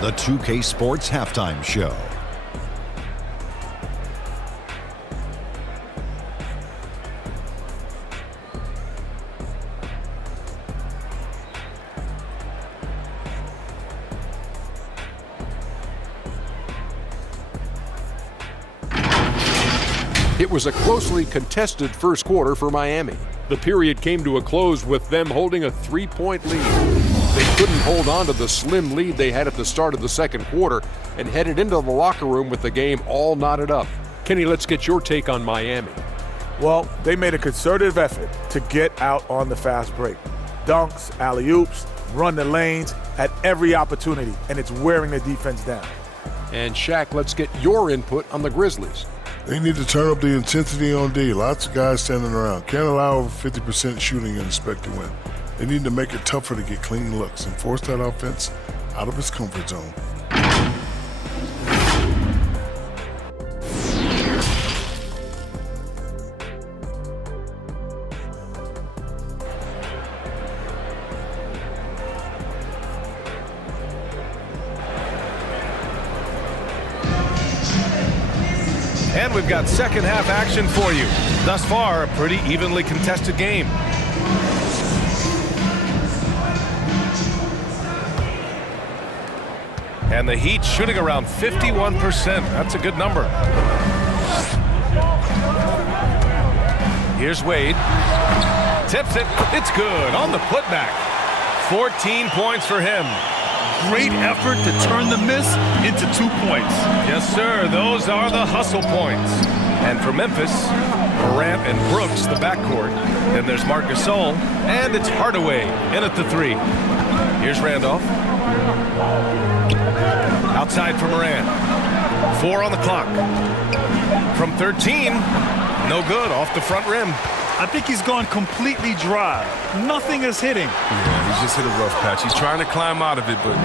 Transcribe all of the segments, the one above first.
the 2K Sports Halftime Show. It was a closely contested first quarter for Miami. The period came to a close with them holding a 3-point lead. They couldn't hold on to the slim lead they had at the start of the second quarter and headed into the locker room with the game all knotted up. Kenny, let's get your take on Miami. Well, they made a concerted effort to get out on the fast break. Dunks, alley-oops, run the lanes at every opportunity, and it's wearing the defense down. And Shaq, let's get your input on the Grizzlies. They need to turn up the intensity on D. Lots of guys standing around. Can't allow over 50% shooting and expect to win. They need to make it tougher to get clean looks and force that offense out of its comfort zone. And we've got second half action for you. Thus far, a pretty evenly contested game. And the Heat shooting around 51%. That's a good number. Here's Wade. Tips it. It's good on the putback. 14 points for him. Great effort to turn the miss into 2 points. Yes, sir. Those are the hustle points. And for Memphis, Morant and Brooks, the backcourt. Then there's Marc Gasol, and it's Hardaway in at the three. Here's Randolph. Outside for Morant. 4 on the clock. From 13, no good, off the front rim. I think he's gone completely dry. Nothing is hitting. Yeah, he's just hit a rough patch. He's trying to climb out of it, but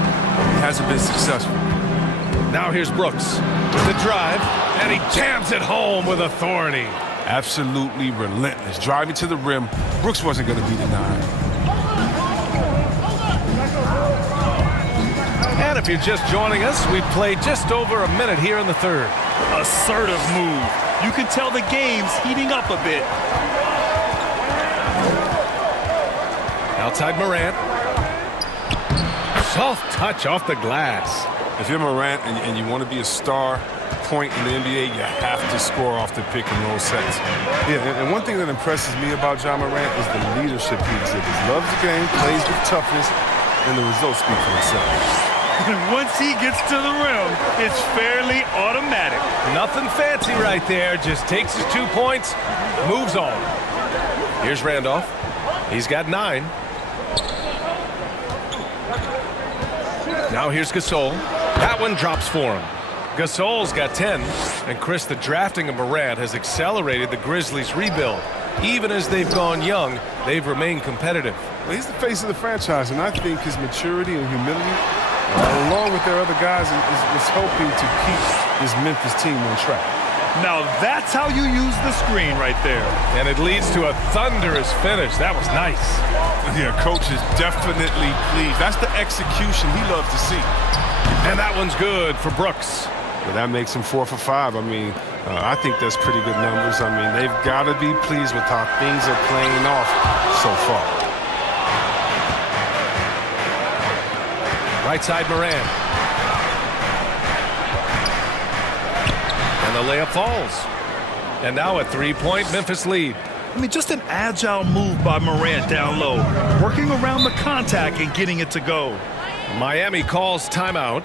hasn't been successful. Now here's Brooks with the drive, and he jams it home with authority. Absolutely relentless. Driving to the rim. Brooks wasn't going to be denied. And if you're just joining us, we've played just over a minute here in the third. Assertive move. You can tell the game's heating up a bit. Outside Morant. Soft touch off the glass. If you're Morant and you want to be a star point in the NBA, you have to score off the pick and roll sets. Yeah, and one thing that impresses me about John Morant is the leadership he exhibits. Loves the game, plays with toughness, and the results speak for themselves. Once he gets to the rim, it's fairly automatic. Nothing fancy right there. Just takes his 2 points, moves on. Here's Randolph. He's got 9. Now here's Gasol. That one drops for him. Gasol's got 10. And Chris, the drafting of Morant has accelerated the Grizzlies' rebuild. Even as they've gone young, they've remained competitive. Well, he's the face of the franchise, and I think his maturity and humility, along with their other guys, is helping to keep this Memphis team on track. Now that's how you use the screen right there. And it leads to a thunderous finish. That was nice. Yeah, coach is definitely pleased. That's the execution he loves to see. And that one's good for Brooks. Well, that makes him 4 for 5. I mean, I think that's pretty good numbers. I mean, they've got to be pleased with how things are playing off so far. Right side Morant. And the layup falls. And now a 3-point Memphis lead. I mean, just an agile move by Morant down low, working around the contact and getting it to go. Miami calls timeout.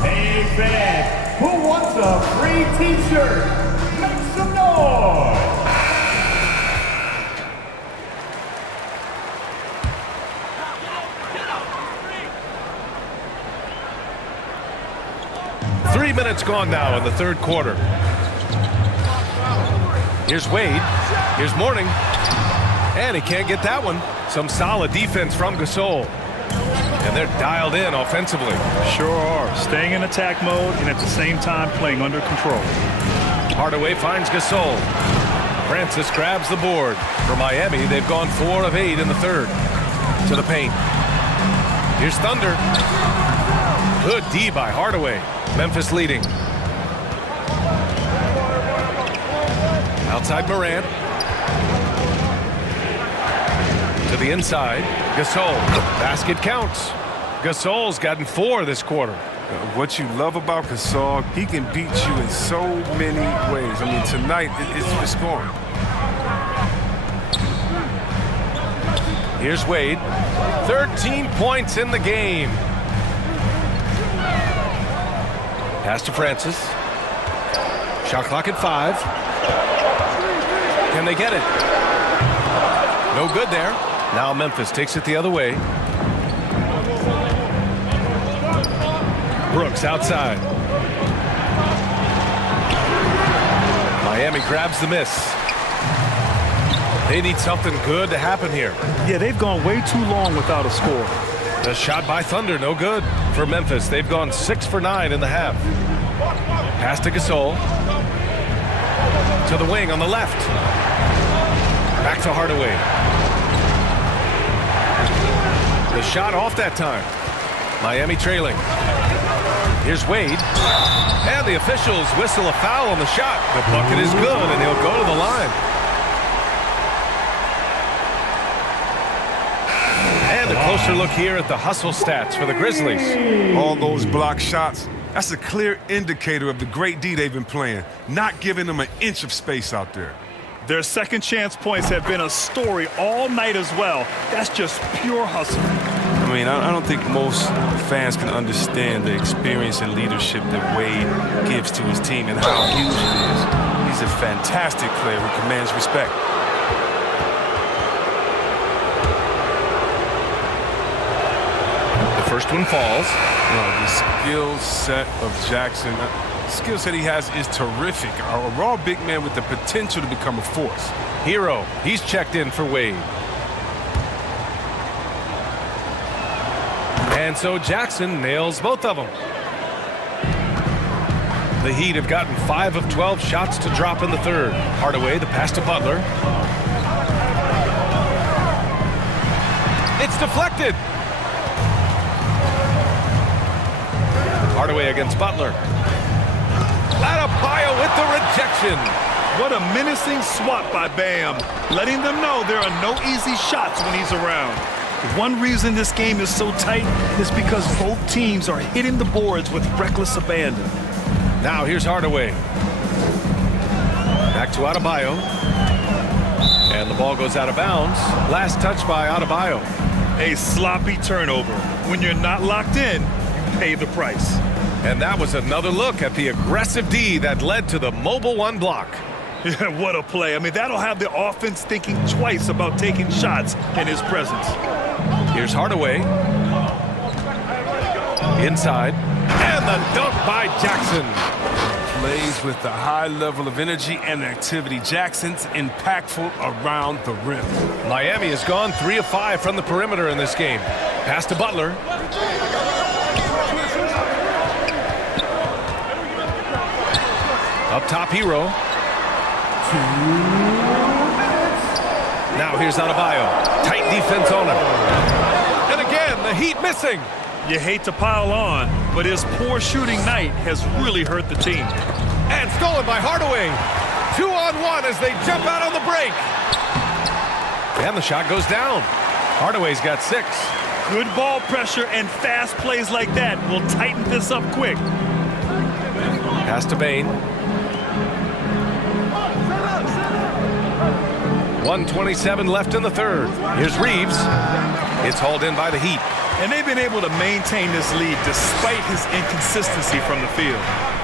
Hey fans, who wants a free t-shirt? Make some noise! 3 minutes gone now in the third quarter. Here's Wade. Here's Mourning. And he can't get that one. Some solid defense from Gasol. And they're dialed in offensively. Sure are. Staying in attack mode and at the same time playing under control. Hardaway finds Gasol. Francis grabs the board. For Miami, they've gone 4 of 8 in the third. To the paint. Here's Thunder. Good D by Hardaway. Memphis leading. Outside Morant. To the inside. Gasol. Basket counts. Gasol's gotten 4 this quarter. What you love about Gasol, he can beat you in so many ways. I mean, tonight, it's scoring. Here's Wade. 13 points in the game. Pass to Francis. Shot clock at 5. Can they get it? No good there. Now Memphis takes it the other way. Brooks outside. Miami grabs the miss. They need something good to happen here. Yeah, they've gone way too long without a score. The shot by Thunder, no good. For Memphis, they've gone 6 for 9 in the half. Pass to Gasol. To the wing on the left. Back to Hardaway. The shot off that time. Miami trailing. Here's Wade. And the officials whistle a foul on the shot. The bucket is good, and he'll go to the line. And a closer look here at the hustle stats for the Grizzlies. All those block shots, that's a clear indicator of the great D they've been playing, not giving them an inch of space out there. Their second chance points have been a story all night as well. That's just pure hustle. I mean, I don't think most fans can understand the experience and leadership that Wade gives to his team and how huge it is. He's a fantastic player who commands respect. The first one falls. The skill set of Jackson, the skill set he has is terrific. A raw big man with the potential to become a force. Hero, he's checked in for Wade. And so Jackson nails both of them. The Heat have gotten 5 of 12 shots to drop in the third. Hardaway, the pass to Butler. It's deflected. Hardaway against Butler. Adebayo with the rejection. What a menacing swat by Bam, letting them know there are no easy shots when he's around. One reason this game is so tight is because both teams are hitting the boards with reckless abandon. Now here's Hardaway. Back to Adebayo. And the ball goes out of bounds. Last touch by Adebayo. A sloppy turnover. When you're not locked in, you pay the price. And that was another look at the aggressive D that led to the mobile one block. Yeah, what a play. I mean, that'll have the offense thinking twice about taking shots in his presence. Here's Hardaway. Inside. And the dunk by Jackson. Plays with a high level of energy and activity. Jackson's impactful around the rim. Miami has gone 3 of 5 from the perimeter in this game. Pass to Butler. Up top, Hero. Now here's Adebayo. Tight defense on him. And again, the Heat missing. You hate to pile on, but his poor shooting night has really hurt the team. And stolen by Hardaway. 2-on-1 as they jump out on the break. And the shot goes down. Hardaway's got 6. Good ball pressure and fast plays like that will tighten this up quick. Pass to Bane. 1:27 left in the third. Here's Reeves. It's hauled in by the Heat. And they've been able to maintain this lead despite his inconsistency from the field.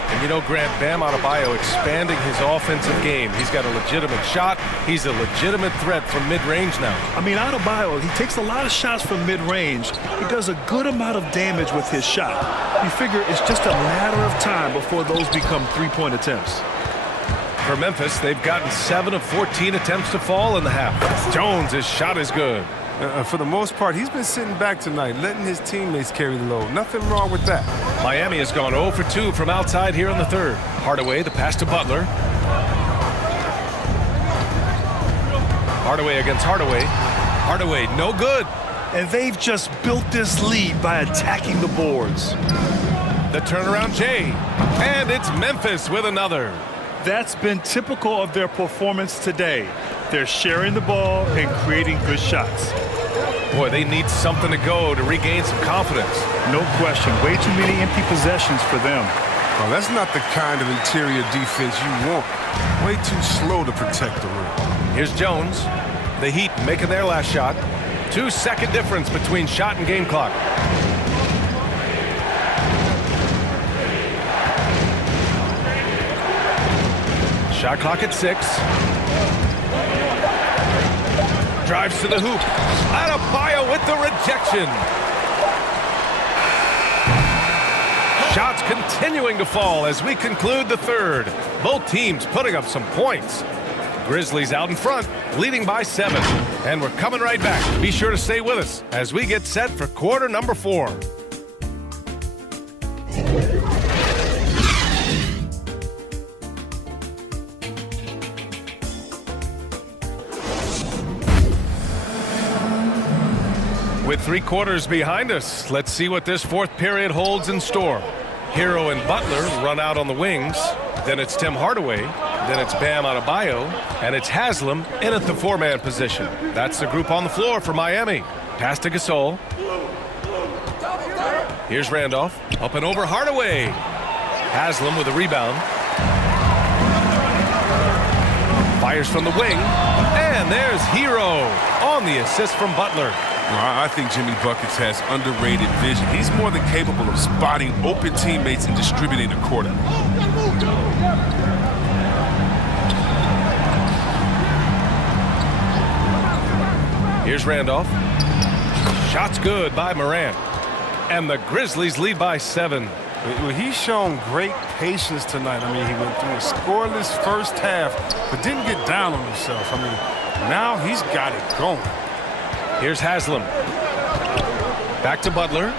And you know, Grant, Bam Adebayo expanding his offensive game. He's got a legitimate shot. He's a legitimate threat from mid-range now. I mean, Adebayo, he takes a lot of shots from mid-range. He does a good amount of damage with his shot. You figure it's just a matter of time before those become three-point attempts. For Memphis, they've gotten 7 of 14 attempts to fall in the half. Jones' shot is good. For the most part, he's been sitting back tonight, letting his teammates carry the load. Nothing wrong with that. Miami has gone 0 for 2 from outside here in the third. Hardaway, the pass to Butler. Hardaway against Hardaway. Hardaway, no good. And they've just built this lead by attacking the boards. The turnaround Jay. And it's Memphis with another. That's been typical of their performance today. They're sharing the ball and creating good shots. Boy, they need something to go to regain some confidence. No question. Way too many empty possessions for them. Well, that's not the kind of interior defense you want. Way too slow to protect the rim. Here's Jones. The Heat making their last shot. 2-second difference between shot and game clock. Shot clock at 6. Drives to the hoop. Adebayo with the rejection. Shots continuing to fall as we conclude the third. Both teams putting up some points. Grizzlies out in front, leading by 7. And we're coming right back. Be sure to stay with us as we get set for quarter number 4. With 3 quarters behind us, let's see what this fourth period holds in store. Hero and Butler run out on the wings. Then it's Tim Hardaway. Then it's Bam Adebayo. And it's Haslam in at the 4-man position. That's the group on the floor for Miami. Pass to Gasol. Here's Randolph. Up and over Hardaway. Haslam with a rebound. Fires from the wing. And there's Hero on the assist from Butler. Well, I think Jimmy Buckets has underrated vision. He's more than capable of spotting open teammates and distributing the court. Here's Randolph. Shot's good by Morant. And the Grizzlies lead by 7. Well, he's shown great patience tonight. I mean, he went through a scoreless first half, but didn't get down on himself. I mean, now he's got it going. Here's Haslam. Back to Butler.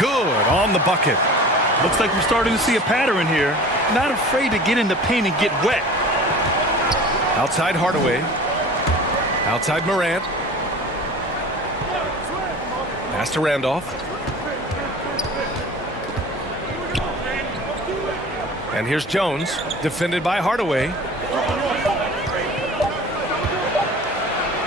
Good on the bucket. Looks like we're starting to see a pattern here. Not afraid to get in the paint and get wet. Outside Hardaway. Outside Morant. Pass to Randolph. And here's Jones, defended by Hardaway.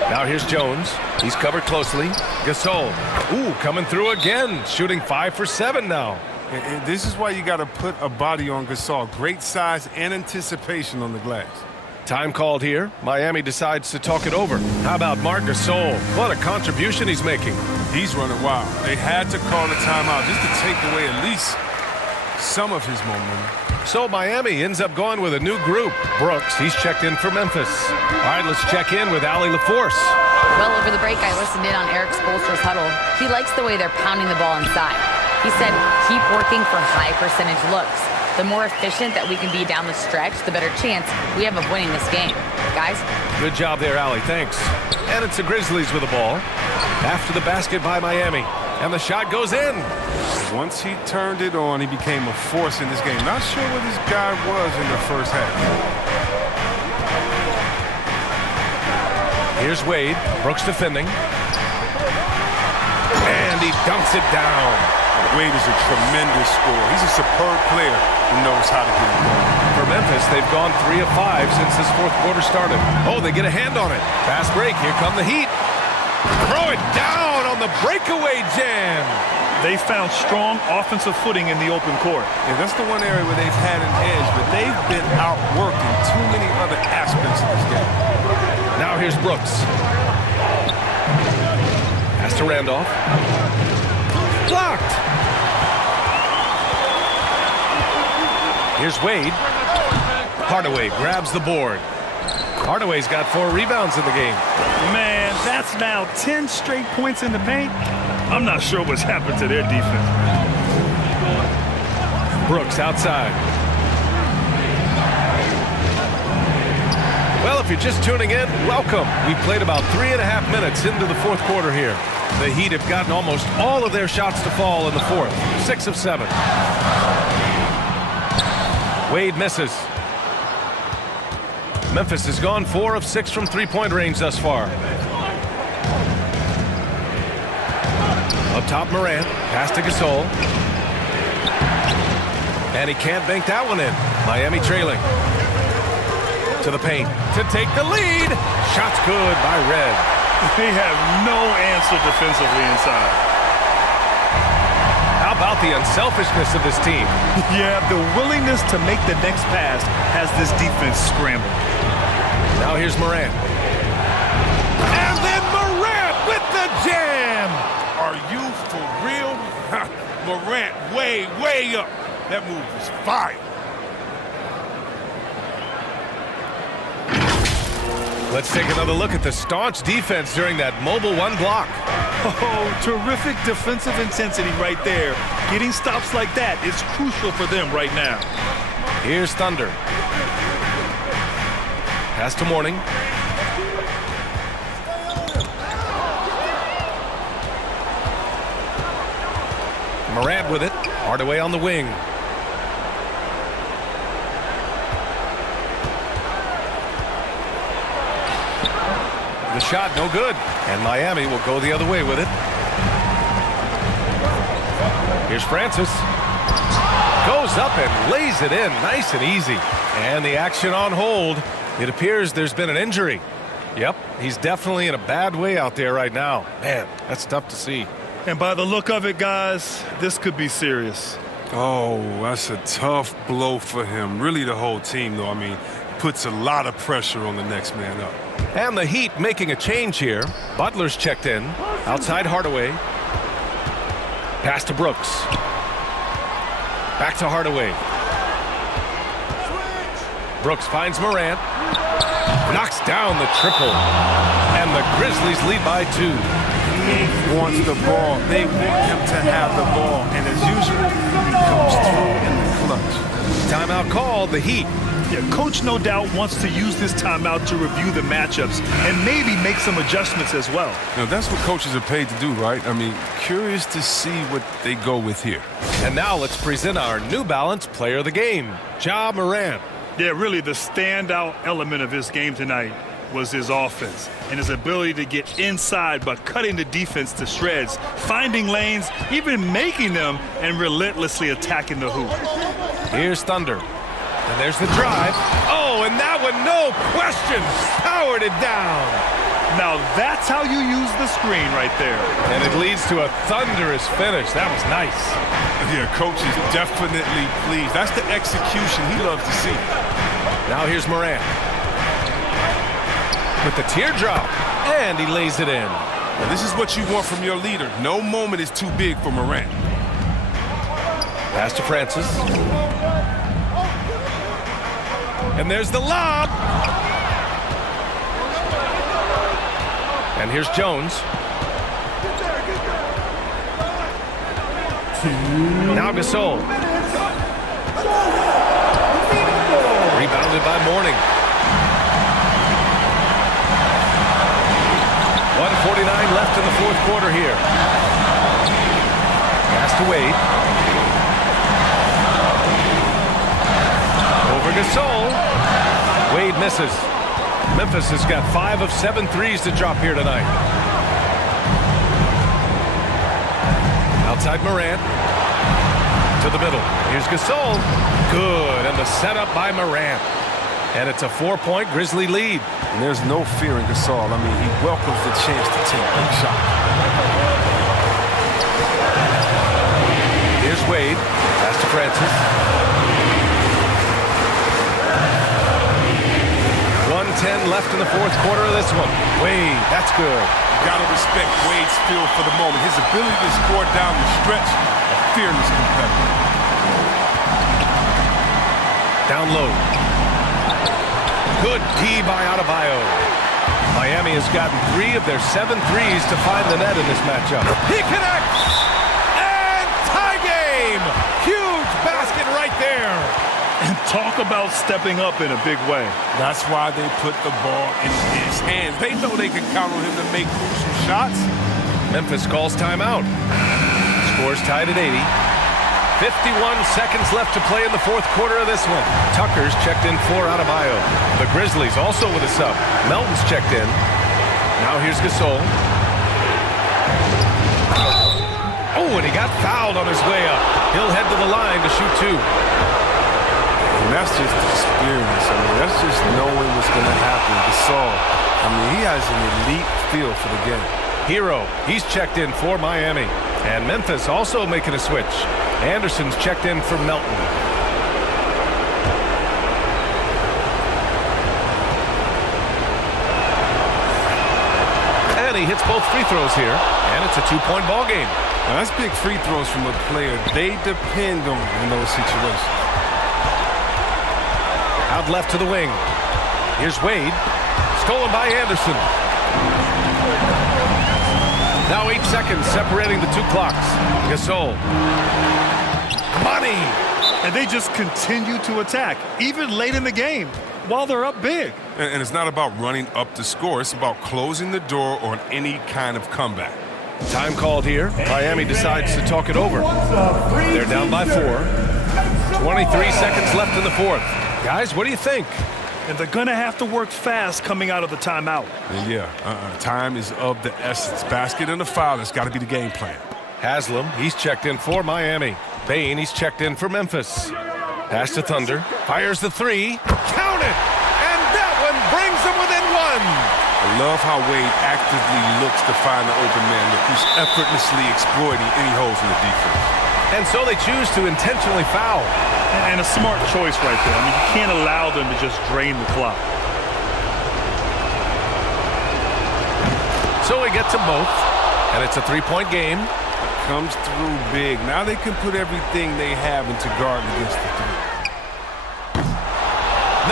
Now here's Jones. He's covered closely. Gasol. Ooh, coming through again. Shooting 5 for 7 now. And this is why you got to put a body on Gasol. Great size and anticipation on the glass. Time called here. Miami decides to talk it over. How about Marc Gasol? What a contribution he's making. He's running wild. They had to call a timeout just to take away at least some of his momentum. So Miami ends up going with a new group. Brooks, he's checked in for Memphis. All right, let's check in with Allie LaForce. Well, over the break, I listened in on Eric Spoelstra's huddle. He likes the way they're pounding the ball inside. He said, keep working for high percentage looks. The more efficient that we can be down the stretch, the better chance we have of winning this game. Guys? Good job there, Allie. Thanks. And it's the Grizzlies with the ball. After the basket by Miami. And the shot goes in. Once he turned it on, he became a force in this game. Not sure what this guy was in the first half. Here's Wade. Brooks defending. And he dunks it down. Wade is a tremendous scorer. He's a superb player who knows how to get it going. For Memphis, they've gone 3 of 5 since this fourth quarter started. Oh, they get a hand on it. Fast break. Here come the Heat. Throw it down on the breakaway jam. They found strong offensive footing in the open court. And that's the one area where they've had an edge, but they've been outworked in too many other aspects of this game. Now here's Brooks. Pass to Randolph. Blocked. Here's Wade. Hardaway grabs the board. Hardaway's got 4 rebounds in the game. Man, that's now 10 straight points in the paint. I'm not sure what's happened to their defense. Brooks outside. Well, if you're just tuning in, welcome. We played about 3.5 minutes into the fourth quarter here. The Heat have gotten almost all of their shots to fall in the fourth. 6 of 7. Wade misses. Memphis has gone 4 of 6 from three-point range thus far. Up top, Morant. Pass to Gasol. And he can't bank that one in. Miami trailing. To the paint to take the lead. Shot's good by Red. They have no answer defensively inside. How about the unselfishness of this team? Yeah, the willingness to make the next pass has this defense scrambled. Now here's Morant. And then Morant with the jam. Are you for real? Morant way up. That move was fire. Let's take another look at the staunch defense during that mobile one block. Oh, terrific defensive intensity right there. Getting stops like that is crucial for them right now. Here's Thunder. Pass to Mourning. Morant with it. Hardaway on the wing. The shot, no good. And Miami will go the other way with it. Here's Francis. Goes up and lays it in. Nice and easy. And the action on hold. It appears there's been an injury. Yep, he's definitely in a bad way out there right now. Man, that's tough to see. And by the look of it, guys, this could be serious. Oh, that's a tough blow for him. Really the whole team, though. I mean, puts a lot of pressure on the next man up. And the Heat making a change here. Butler's checked in. Outside Hardaway. Pass to Brooks. Back to Hardaway. Brooks finds Morant. Knocks down the triple. And the Grizzlies lead by 2. He wants the ball. They want him to have the ball. And as usual, he comes through in the clutch. Timeout called, the Heat. Yeah, coach no doubt wants to use this timeout to review the matchups and maybe make some adjustments as well. Now, that's what coaches are paid to do, right? I mean, curious to see what they go with here. And now let's present our New Balance Player of the Game, Ja Morant. Yeah, really the standout element of his game tonight was his offense and his ability to get inside by cutting the defense to shreds, finding lanes, even making them, and relentlessly attacking the hoop. Here's Thunder. And there's the drive. Oh, and that one, no question, powered it down. Now that's how you use the screen right there. And it leads to a thunderous finish. That was nice. Yeah, coach is definitely pleased. That's the execution he loves to see. Now here's Morant. With the teardrop. And he lays it in. Now, this is what you want from your leader. No moment is too big for Morant. Pass to Francis. And there's the lob. And here's Jones. Now Gasol. Rebounded by Mourning. 1:49 left in the fourth quarter here. Pass to Wade. Over Gasol. Wade misses. Memphis has got 5 of 7 threes to drop here tonight. Outside Morant. To the middle. Here's Gasol. Good. And the setup by Morant. And it's a 4-point Grizzly lead. And there's no fear in Gasol. I mean, he welcomes the chance to take big shots. Here's Wade. Pass to Francis. 1:10 left in the fourth quarter of this one. Wade, that's good. You gotta respect Wade's feel for the moment. His ability to score down the stretch, a fearless competitor. Down low. Good D by Adebayo. Miami has gotten 3 of their 7 threes to find the net in this matchup. He connects! And tie game! Huge basket right there. And talk about stepping up in a big way. That's why they put the ball in his hands. They know they can count on him to make crucial shots. Memphis calls timeout. Scores tied at 80. 51 seconds left to play in the fourth quarter of this one. Tucker's checked in for Adebayo. The Grizzlies also with a sub. Melton's checked in. Now here's Gasol. Oh, and he got fouled on his way up. He'll head to the line to shoot two. And that's just experience. I mean, that's just knowing what's going to happen. Gasol, I mean, he has an elite feel for the game. Hero, he's checked in for Miami. And Memphis also making a switch. Anderson's checked in for Melton. And he hits both free throws here. And it's a two-point ball game. Now, that's big free throws from a player they depend on in those situations. Out left to the wing. Here's Wade. Stolen by Anderson. Now 8 seconds separating the two clocks. Gasol. Money! And they just continue to attack, even late in the game, while they're up big. And it's not about running up the score. It's about closing the door on any kind of comeback. Time called here. Miami decides to talk it over. They're down by 4. 23 seconds left in the fourth. Guys, what do you think? And they're going to have to work fast coming out of the timeout. And yeah, time is of the essence. Basket and a foul, that's got to be the game plan. Haslam, he's checked in for Miami. Bane, he's checked in for Memphis. Pass to Thunder. Fires the three. Count it! And that one brings them within one. I love how Wade actively looks to find the open man, who's effortlessly exploiting any holes in the defense. And so they choose to intentionally foul. And a smart choice right there. I mean, you can't allow them to just drain the clock. So he gets them both. And it's a three-point game. Comes through big. Now they can put everything they have into guarding against the three.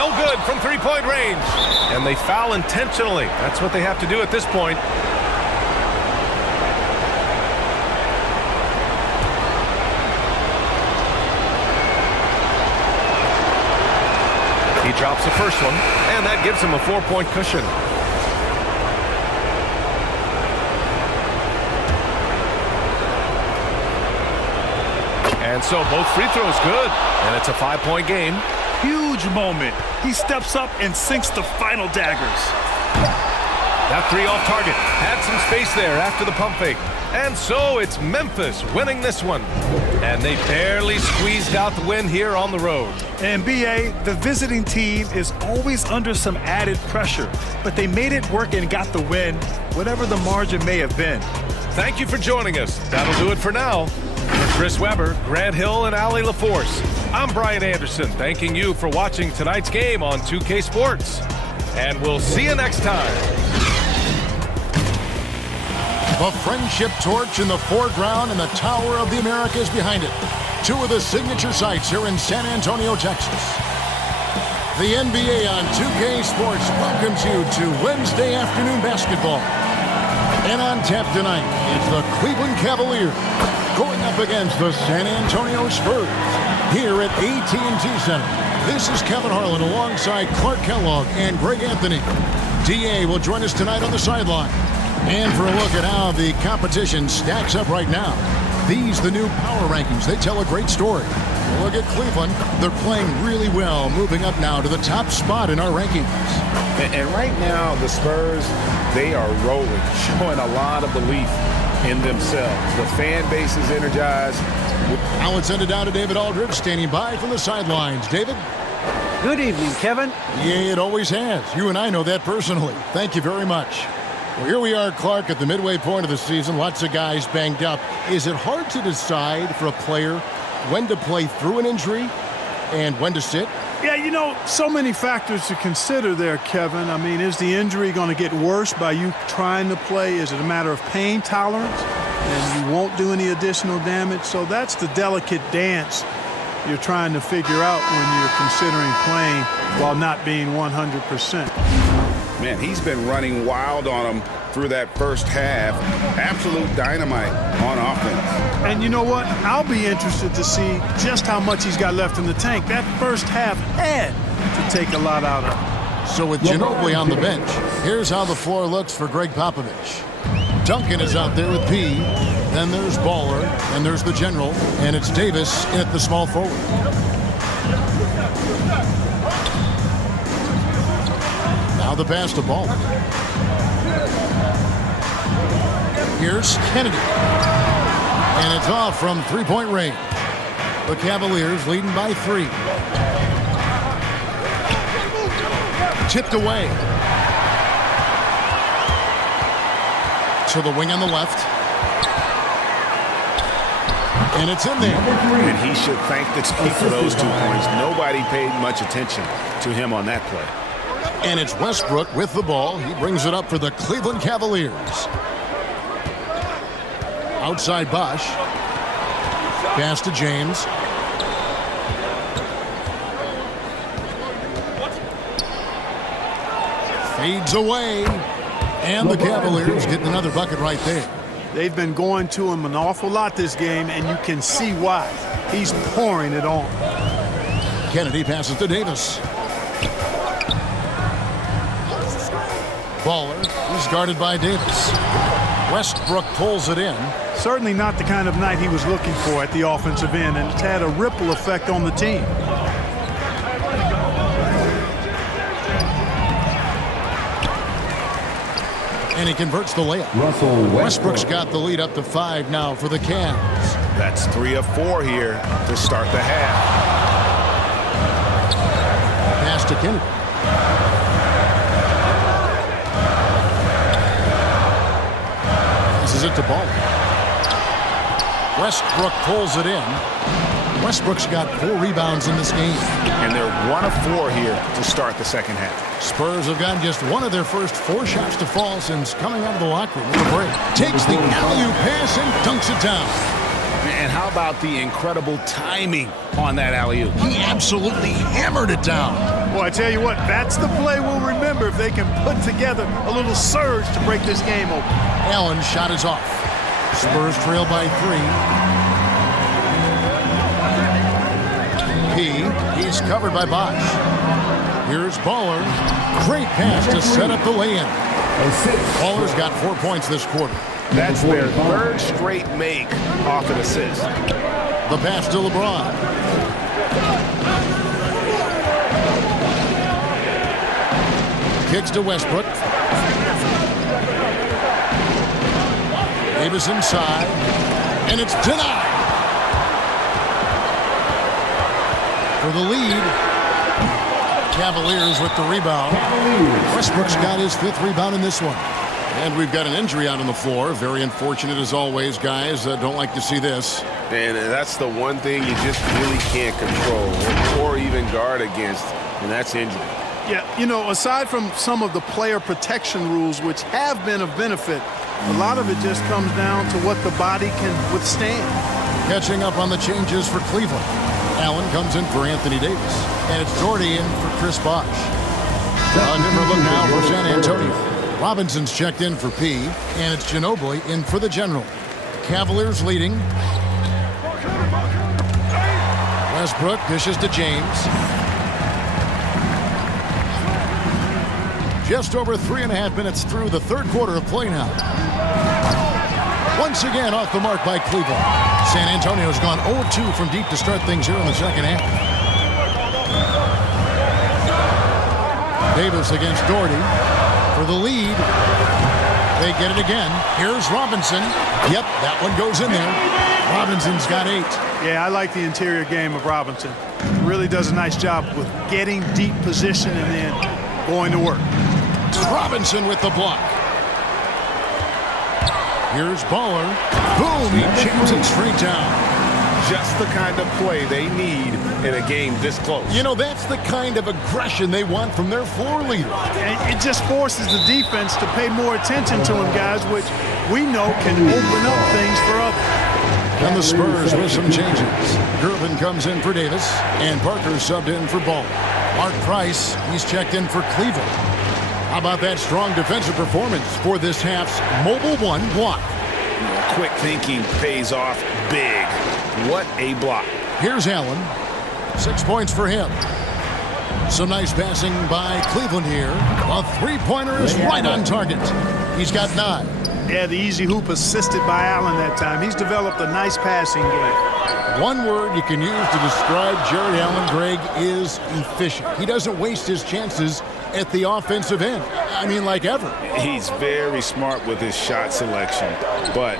No good from three-point range. And they foul intentionally. That's what they have to do at this point. He drops the first one, and that gives him a 4-point cushion. And so both free throws good, and it's a 5-point game. Huge moment. He steps up and sinks the final daggers. That three off target. Had some space there after the pump fake. And so it's Memphis winning this one. And they barely squeezed out the win here on the road. And B.A., the visiting team is always under some added pressure, but they made it work and got the win, whatever the margin may have been. Thank you for joining us. That'll do it for now. For Chris Webber, Grant Hill, and Allie LaForce, I'm Brian Anderson, thanking you for watching tonight's game on 2K Sports. And we'll see you next time. The Friendship Torch in the foreground and the Tower of the Americas behind it. Two of the signature sites here in San Antonio, Texas. The NBA on 2K Sports welcomes you to Wednesday afternoon basketball. And on tap tonight is the Cleveland Cavaliers going up against the San Antonio Spurs here at AT&T Center. This is Kevin Harlan alongside Clark Kellogg and Greg Anthony. DA will join us tonight on the sideline. And for a look at how the competition stacks up right now, these the new power rankings. They tell a great story. Look at Cleveland. They're playing really well, moving up now to the top spot in our rankings. And right now, the Spurs, they are rolling, showing a lot of belief in themselves. The fan base is energized. Now let's send it down to David Aldridge, standing by from the sidelines. David? Good evening, Kevin. Yeah, it always has. You and I know that personally. Thank you very much. Well, here we are, Clark, at the midway point of the season. Lots of guys banged up. Is it hard to decide for a player when to play through an injury and when to sit? Yeah, you know, so many factors to consider there, Kevin. I mean, is the injury going to get worse by you trying to play? Is it a matter of pain tolerance and you won't do any additional damage? So that's the delicate dance you're trying to figure out when you're considering playing while not being 100%. Man, he's been running wild on him through that first half. Absolute dynamite on offense. And you know what? I'll be interested to see just how much he's got left in the tank. That first half had to take a lot out of him. So with Ginobili on the bench, here's how the floor looks for Greg Popovich. Duncan is out there with P. Then there's Baller, and there's the general, and it's Davis at the small forward. Now the pass to Baller. Here's Kennedy. And it's off from three-point range. The Cavaliers leading by 3. Tipped away. To the wing on the left. And it's in there. And he should thank the team for those 2 points. Nobody paid much attention to him on that play. And it's Westbrook with the ball. He brings it up for the Cleveland Cavaliers. Outside Bosch. Pass to James. Fades away. And the Cavaliers getting another bucket right there. They've been going to him an awful lot this game, and you can see why. He's pouring it on. Kennedy passes to Davis. Baller is guarded by Davis. Westbrook pulls it in. Certainly not the kind of night he was looking for at the offensive end, and it's had a ripple effect on the team. And he converts the layup. Westbrook's got the lead up to 5 now for the Cavs. That's 3 of 4 here to start the half. Pass to Kennedy. Passes it to Ball. Westbrook pulls it in. Westbrook's got 4 rebounds in this game. And they're 1 of 4 here to start the second half. Spurs have gotten just 1 of their first 4 shots to fall since coming out of the locker room with a break. Takes the alley-oop pass and dunks it down. And how about the incredible timing on that alley-oop? He absolutely hammered it down. Well, I tell you what, that's the play we'll remember if they can put together a little surge to break this game open. Allen's shot is off. Spurs trail by 3. He's covered by Bosch. Here's Baller. Great pass to set up the lay-in. Baller's got 4 points this quarter. That's their 3rd straight make off an assist. The pass to LeBron. Kicks to Westbrook. Davis inside. And it's denied. For the lead. Cavaliers with the rebound. Westbrook's got his 5th rebound in this one. And we've got an injury out on the floor. Very unfortunate as always, guys. Don't like to see this. And that's the one thing you just really can't control or even guard against, and that's injury. Yeah, you know, aside from some of the player protection rules, which have been of benefit, a lot of it just comes down to what the body can withstand. Catching up on the changes for Cleveland. Allen comes in for Anthony Davis. And it's Doherty in for Chris Bosh. A different look now for San Antonio. Robinson's checked in for P. And it's Ginobili in for the general. Cavaliers leading. Westbrook dishes to James. Just over 3.5 minutes through the 3rd quarter of play now. Once again off the mark by Cleveland. San Antonio's gone 0-2 from deep to start things here in the second half. Davis against Doherty for the lead. They get it again. Here's Robinson. Yep, that one goes in there. Robinson's got 8. Yeah, I like the interior game of Robinson. Really does a nice job with getting deep position and then going to work. Robinson with the block. Here's Baller. Boom! He jams it straight down. Just the kind of play they need in a game this close. You know, that's the kind of aggression they want from their floor leader. And it just forces the defense to pay more attention to him, guys, which we know can open up things for others. And the Spurs with some changes. Gervin comes in for Davis, and Parker subbed in for Ball. Mark Price, he's checked in for Cleveland. How about that strong defensive performance for this half's Mobile 1 block? Quick thinking pays off big. What a block. Here's Allen. 6 points for him. Some nice passing by Cleveland here. A 3-pointer is right on target. He's got 9. Yeah, the easy hoop assisted by Allen that time. He's developed a nice passing game. One word you can use to describe Jared Allen, Greg, is efficient. He doesn't waste his chances at the offensive end. I mean, like ever. He's very smart with his shot selection, but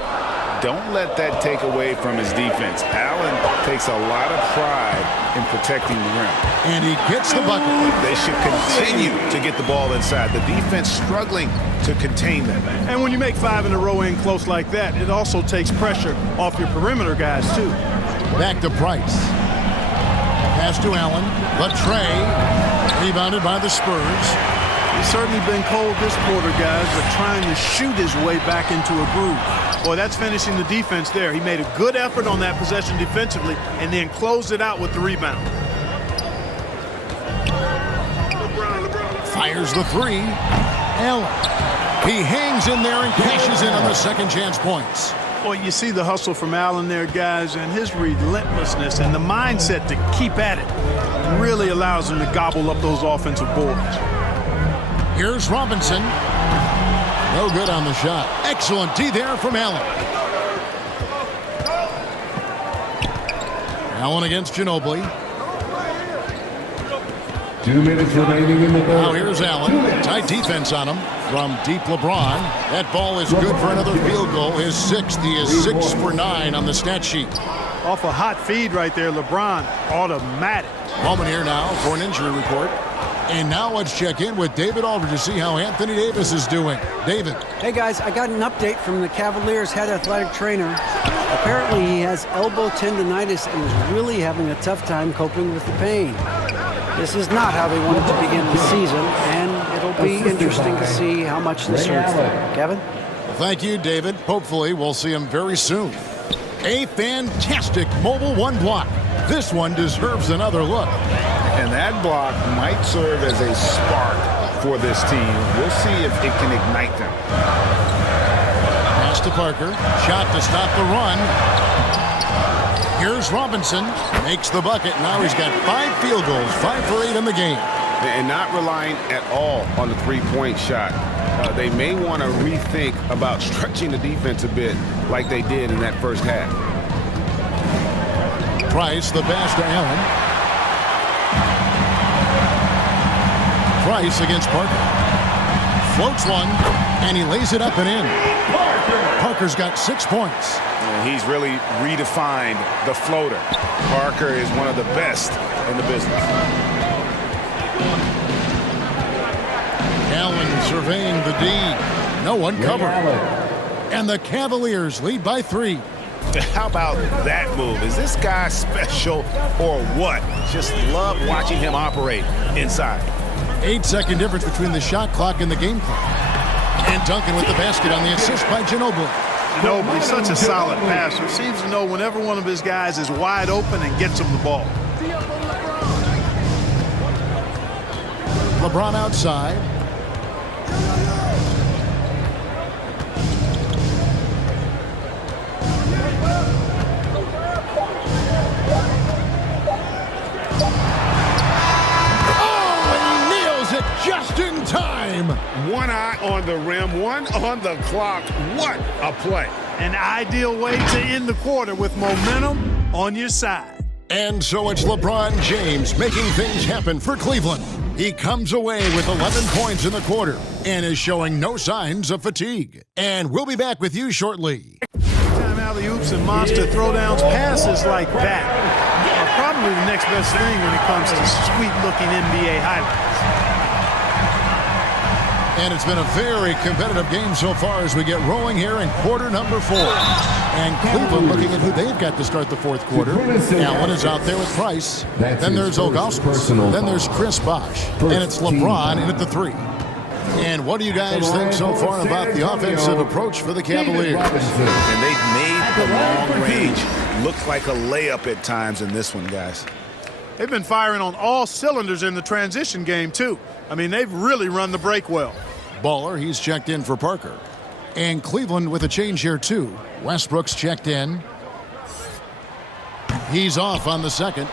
don't let that take away from his defense. Allen takes a lot of pride in protecting the rim. And he gets the bucket. They should continue to get the ball inside. The defense struggling to contain them. And when you make 5 in a row in close like that, it also takes pressure off your perimeter guys, too. Back to Price. Pass to Allen. Latre. Rebounded by the Spurs. He's certainly been cold this quarter, guys, but trying to shoot his way back into a groove. Boy, that's finishing the defense there. He made a good effort on that possession defensively and then closed it out with the rebound. Fires the three. Allen. He hangs in there and cashes in on the second chance points. Boy, you see the hustle from Allen there, guys, and his relentlessness and the mindset to keep at it really allows him to gobble up those offensive boards. Here's Robinson. No good on the shot. Excellent D there from Allen. Allen against Ginobili. 2 minutes remaining in the ball. Now here's Allen. Tight defense on him from deep LeBron. That ball is good for another field goal. His 6th. He is 6 for 9 on the stat sheet. Off a hot feed right there, LeBron. Automatic. Moment here now for an injury report. And now let's check in with David Aldridge to see how Anthony Davis is doing. David. Hey, guys, I got an update from the Cavaliers head athletic trainer. Apparently, he has elbow tendonitis and is really having a tough time coping with the pain. This is not how they wanted to begin the season, and it'll be interesting to see how much this hurts them. Kevin? Well, thank you, David. Hopefully, we'll see him very soon. A fantastic mobile one block. This one deserves another look. And that block might serve as a spark for this team. We'll see if it can ignite them. Pass to Parker. Shot to stop the run. Here's Robinson. Makes the bucket. Now he's got 5 field goals. 5 for 8 in the game. And not relying at all on the three-point shot. They may want to rethink about stretching the defense a bit like they did in that first half. Price, the pass to Allen. Price against Parker. Floats one, and he lays it up and in. Parker's got 6 points. And he's really redefined the floater. Parker is one of the best in the business. Allen surveying the D. No one covered. And the Cavaliers lead by 3. How about that move? Is this guy special or what? Just love watching him operate inside. 8-second difference between the shot clock and the game clock. And Duncan with the basket on the assist by Ginobili. Ginobili, such a solid passer. Seems to know whenever one of his guys is wide open and gets him the ball. LeBron outside. Just in time. One eye on the rim, one on the clock. What a play. An ideal way to end the quarter with momentum on your side. And so it's LeBron James making things happen for Cleveland. He comes away with 11 points in the quarter and is showing no signs of fatigue. And we'll be back with you shortly. Time alley-oops and monster throwdowns, passes like that are probably the next best thing when it comes to sweet-looking NBA highlights. And it's been a very competitive game so far as we get rolling here in quarter number 4. And Cleveland looking at who they've got to start the fourth quarter. Allen is out there with Price. Then there's Ilgauskas. Then there's Chris Bosh. And it's LeBron in at the 3. And what do you guys think so far about the offensive approach for the Cavaliers? And they've made the long range look like a layup at times in this one, guys. They've been firing on all cylinders in the transition game, too. I mean, they've really run the break well. Baller, he's checked in for Parker. And Cleveland with a change here, too. Westbrook's checked in. He's off on the second.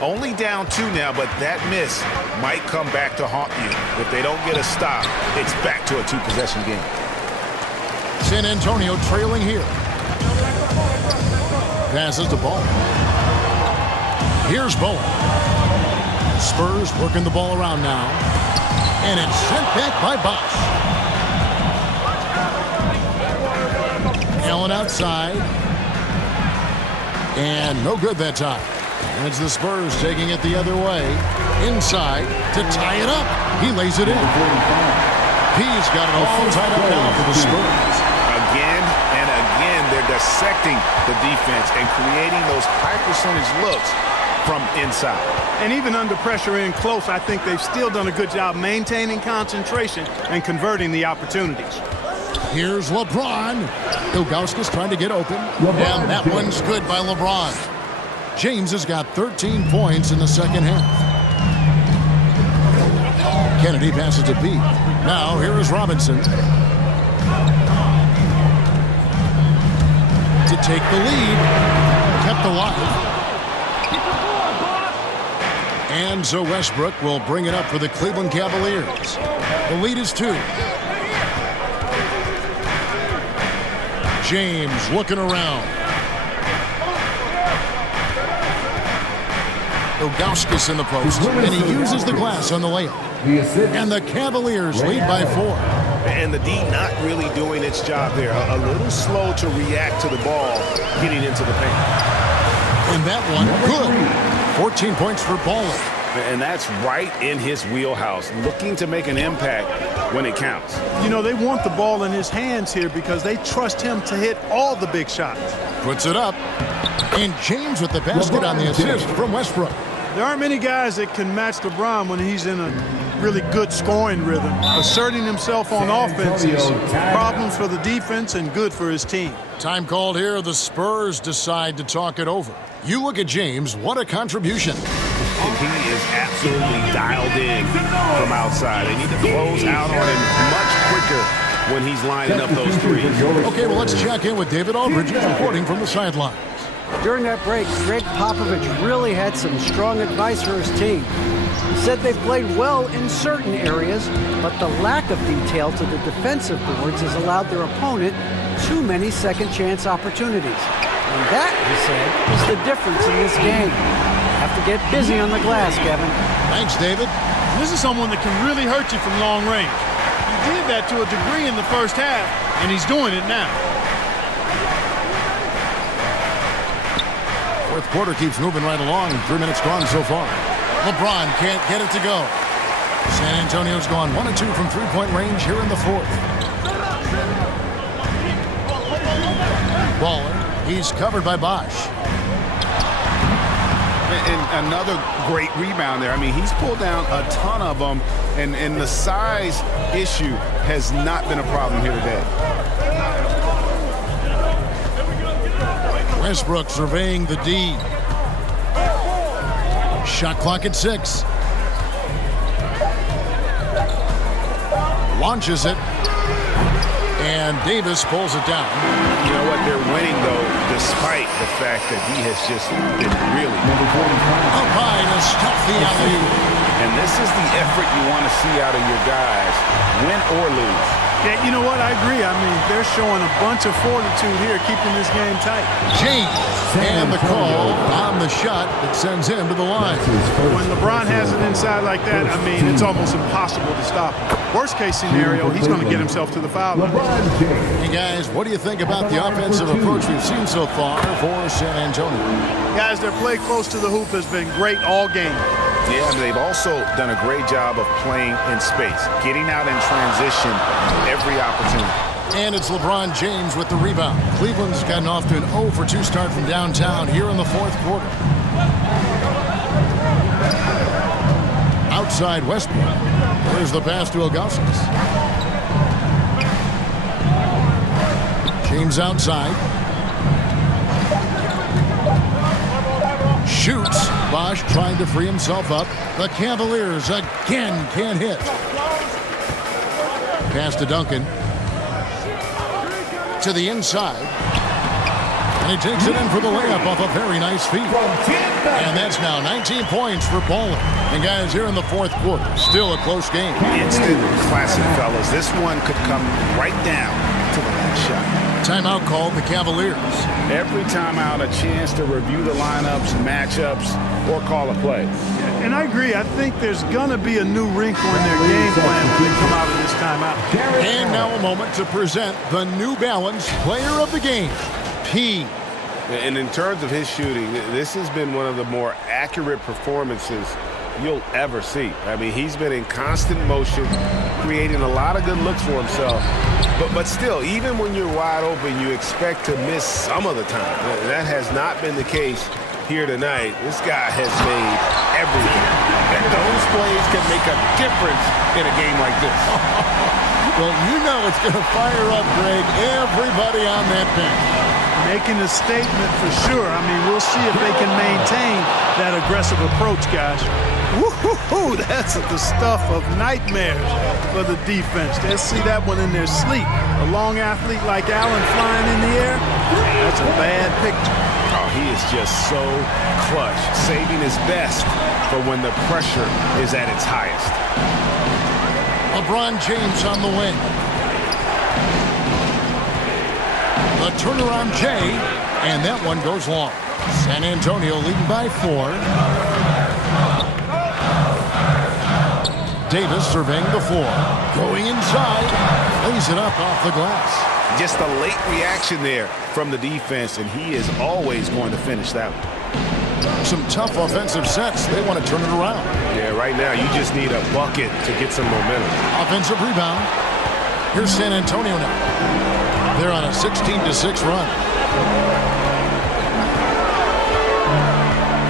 Only down 2 now, but that miss might come back to haunt you. If they don't get a stop, it's back to a 2-possession game. San Antonio trailing here. Passes the ball. Here's Bowen. Spurs working the ball around now. And it's sent back by Bosch. Allen outside. And no good that time. And it's the Spurs taking it the other way. Inside to tie it up. He lays it in. He's got it all tied up now for the Spurs. Again and again, they're dissecting the defense and creating those high percentage looks from inside. And even under pressure in close, I think they've still done a good job maintaining concentration and converting the opportunities. Here's LeBron. Ilgauskas trying to get open. And that one's good by LeBron. James has got 13 points in the second half. Kennedy passes to Pete. Now here is Robinson. To take the lead. Kept alive. And so Westbrook will bring it up for the Cleveland Cavaliers. The lead is 2. James looking around. Ilgauskas in the post, and he uses the glass on the layup. And the Cavaliers lead by 4. And the D not really doing its job there. A little slow to react to the ball getting into the paint. And that one, good. 14 points for Ballin. And that's right in his wheelhouse, looking to make an impact when it counts. You know, they want the ball in his hands here because they trust him to hit all the big shots. Puts it up. And James with the basket on the assist from Westbrook. There aren't many guys that can match LeBron when he's in a really good scoring rhythm. Asserting himself on offense is problems for the defense and good for his team. Time called here. The Spurs decide to talk it over. You look at James. What a contribution. And he is absolutely dialed in from outside. They need to close out on him much quicker when he's lining up those threes. Okay, well, let's check in with David Aldridge reporting from the sidelines. During that break, Greg Popovich really had some strong advice for his team. He said they played well in certain areas, but the lack of detail to the defensive boards has allowed their opponent too many second-chance opportunities. And that, he said, is the difference in this game. Have to get busy on the glass, Kevin. Thanks, David. This is someone that can really hurt you from long range. He did that to a degree in the first half, and he's doing it now. Fourth quarter keeps moving right along. 3 minutes gone so far. LeBron can't get it to go. San Antonio's gone 1 of 2 from three-point range here in the fourth. Baller. He's covered by Bosch. And another great rebound there. I mean, he's pulled down a ton of them, and the size issue has not been a problem here today. Westbrook surveying the D. Shot clock at 6. Launches it. And Davis pulls it down. You know what? They're winning, though, despite the fact that he has just been really up high to stop the alley-oop. And this is the effort you want to see out of your guys, win or lose. Yeah, you know what? I agree. I mean, they're showing a bunch of fortitude here, keeping this game tight. James, and the call on the shot that sends him to the line. When LeBron has it inside like that, I mean, it's almost impossible to stop him. Worst case scenario, he's going to get himself to the foul line. Hey, guys, what do you think about the offensive approach we've seen so far for San Antonio? Guys, their play close to the hoop has been great all game. Yeah, they've also done a great job of playing in space, getting out in transition every opportunity. And it's LeBron James with the rebound. Cleveland's gotten off to an 0 for 2 start from downtown here in the fourth quarter. Outside Westbrook. There's the pass to Ilgauskas. James outside. Shoots. Bosch trying to free himself up. The Cavaliers again can't hit. Pass to Duncan. To the inside. And he takes it in for the layup off a very nice feed. And that's now 19 points for Ballin. And guys, here in the fourth quarter, still a close game. Instant classic, fellas. This one could come right down to the that shot. Timeout called the Cavaliers. Every timeout, a chance to review the lineups, matchups, or call a play. And I agree. I think there's going to be a new wrinkle in their game plan when they come out of this timeout. And now a moment to present the New Balance Player of the Game, P. And in terms of his shooting, this has been one of the more accurate performances you'll ever see. I mean, he's been in constant motion, creating a lot of good looks for himself. But still, even when you're wide open, you expect to miss some of the time. That has not been the case here tonight. This guy has made everything. And those plays can make a difference in a game like this. Well, you know it's going to fire up, Greg, everybody on that bench. Making a statement for sure. I mean, we'll see if they can maintain that aggressive approach, guys. Woo-hoo-hoo, that's the stuff of nightmares for the defense. They'll see that one in their sleep. A long athlete like Allen flying in the air, that's a bad picture. Oh, he is just so clutch, saving his best for when the pressure is at its highest. LeBron James on the wing. The turnaround J, and that one goes long. San Antonio leading by 4. Davis surveying the floor. Going inside. Lays it up off the glass. Just a late reaction there from the defense, and he is always going to finish that one. Some tough offensive sets. They want to turn it around. Yeah, right now you just need a bucket to get some momentum. Offensive rebound. Here's San Antonio now. They're on a 16-6 run.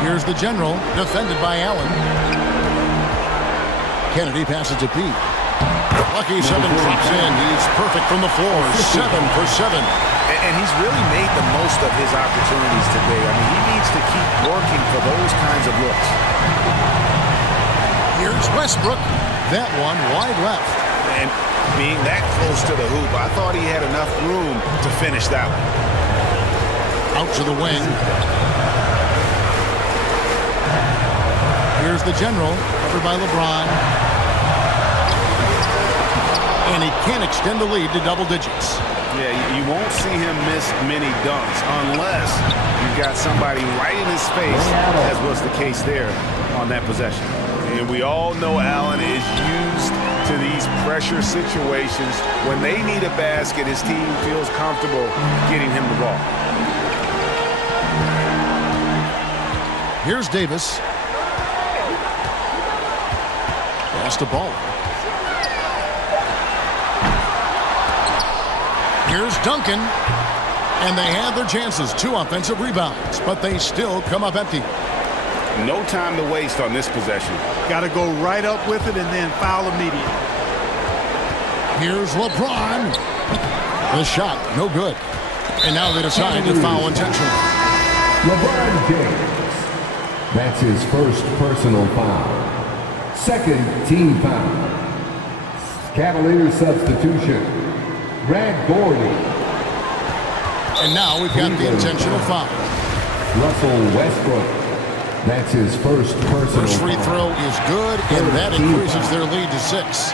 Here's the general, defended by Allen. Kennedy passes to Pete. Lucky 7 drops in. He's perfect from the floor. 7 for 7. And he's really made the most of his opportunities today. I mean, he needs to keep working for those kinds of looks. Here's Westbrook. That one wide left. And being that close to the hoop, I thought he had enough room to finish that one. Out to the wing. Here's the general, covered by LeBron. And he can't extend the lead to double digits. Yeah, you won't see him miss many dunks unless you've got somebody right in his face, as was the case there on that possession. And we all know Allen is used to these pressure situations. When they need a basket, his team feels comfortable getting him the ball. Here's Davis. Pass the ball. Here's Duncan. And they had their chances. 2 offensive rebounds, but they still come up empty. No time to waste on this possession. Got to go right up with it and then foul immediately. Here's LeBron. The shot, no good. And now they decide to foul intentionally. LeBron James. That's his first personal foul. Second team foul. Cavaliers substitution. Brad Gordon. And now we've got the intentional foul. Russell Westbrook. That's his first personal First free throw is good, and that increases their lead to 6.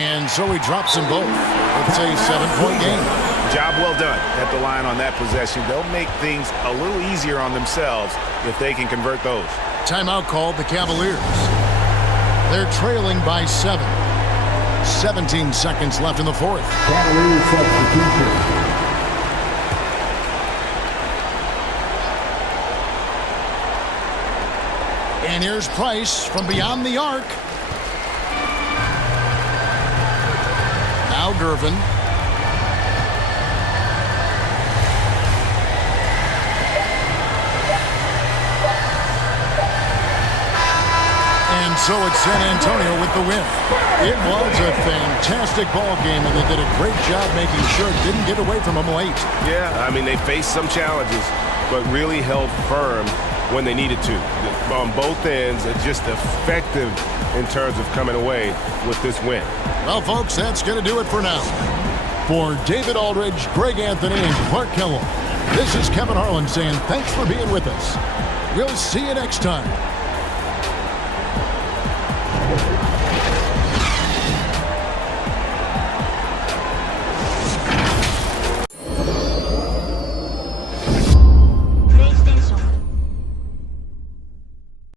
And so he drops them both. It's a 7-point game. Job well done at the line on that possession. They'll make things a little easier on themselves if they can convert those. Timeout called the Cavaliers. They're trailing by 7. 17 seconds left in the fourth. Cavaliers substitution. And here's Price from beyond the arc. Now Gervin. And so it's San Antonio with the win. It was a fantastic ball game, and they did a great job making sure it didn't get away from them late. Yeah, I mean, they faced some challenges, but really held firm when they needed to. On both ends, just effective in terms of coming away with this win. Well, folks, that's going to do it for now. For David Aldridge, Greg Anthony, and Clark Kellogg, this is Kevin Harlan saying thanks for being with us. We'll see you next time.